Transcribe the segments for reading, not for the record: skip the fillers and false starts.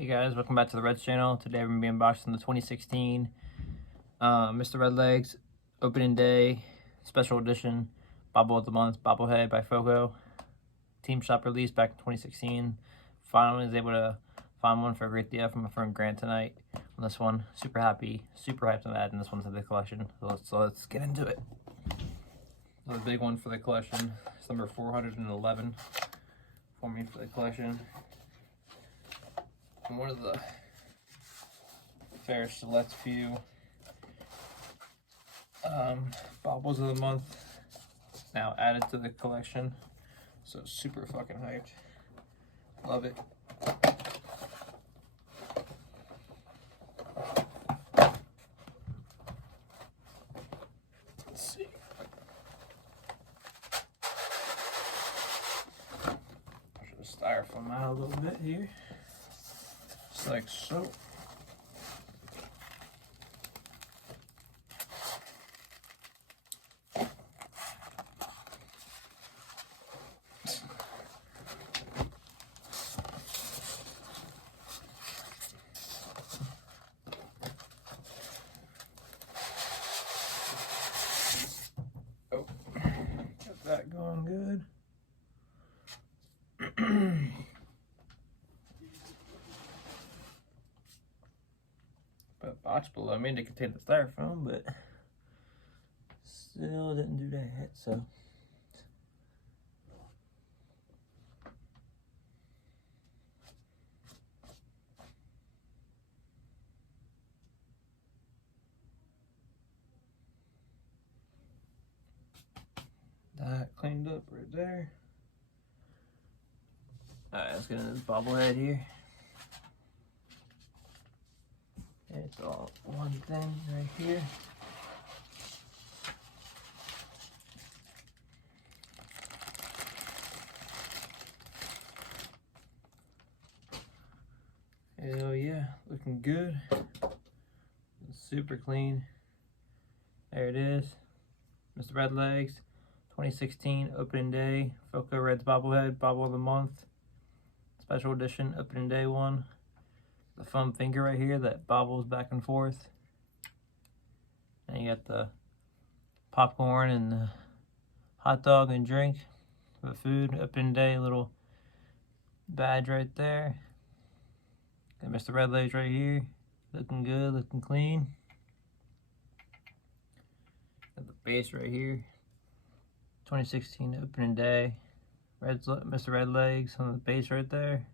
Hey guys, welcome back to the Reds channel. Today we're going to be unboxing the 2016 Mr. Redlegs opening day special edition Bobble of the Month Bobblehead by Foco. Team shop release back in 2016. Finally was able to find one for a great deal from my friend Grant tonight on this one. Super happy, super hyped on adding this one to the collection. So let's get into it. Another big one for the collection. It's number 411 for me for the collection. One of the fair select few baubles of the month now added to the collection, so super fucking hyped. Love it. Let's see. Push the styrofoam out a little bit here. Just like so. Oh, got that going good. Box below me to contain the styrofoam, but still didn't do that yet, so that cleaned up right there. Alright, let's get into this bobblehead here. It's all one thing right here. Hell yeah, looking good. Super clean. There it is. Mr. Redlegs, 2016 opening day. Foco Reds Bobblehead, Bobble of the Month. Special edition, opening day one. The foam finger right here that bobbles back and forth. And you got the popcorn and the hot dog and drink for food. Opening day, little badge right there. Got Mr. Redlegs right here. Looking good, looking clean. Got the base right here. 2016 opening day. Mr. Redlegs on the base right there.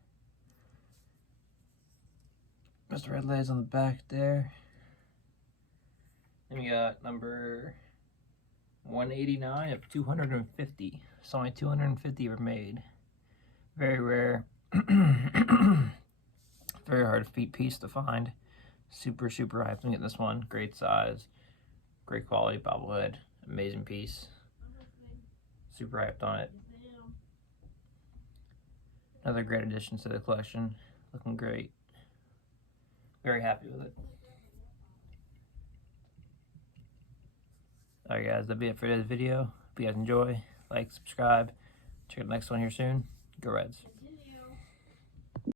Mr. Redlegs on the back there. And we got number 189 of 250. So only 250 were made. Very rare. Very hard piece to find. Super hyped to get this one. Great size. Great quality bobblehead. Amazing piece. Super hyped on it. Another great addition to the collection. Looking great. Very happy with it. Alright guys, that'll be it for this video. Hope you guys enjoy. Like, subscribe. Check out the next one here soon. Go Reds.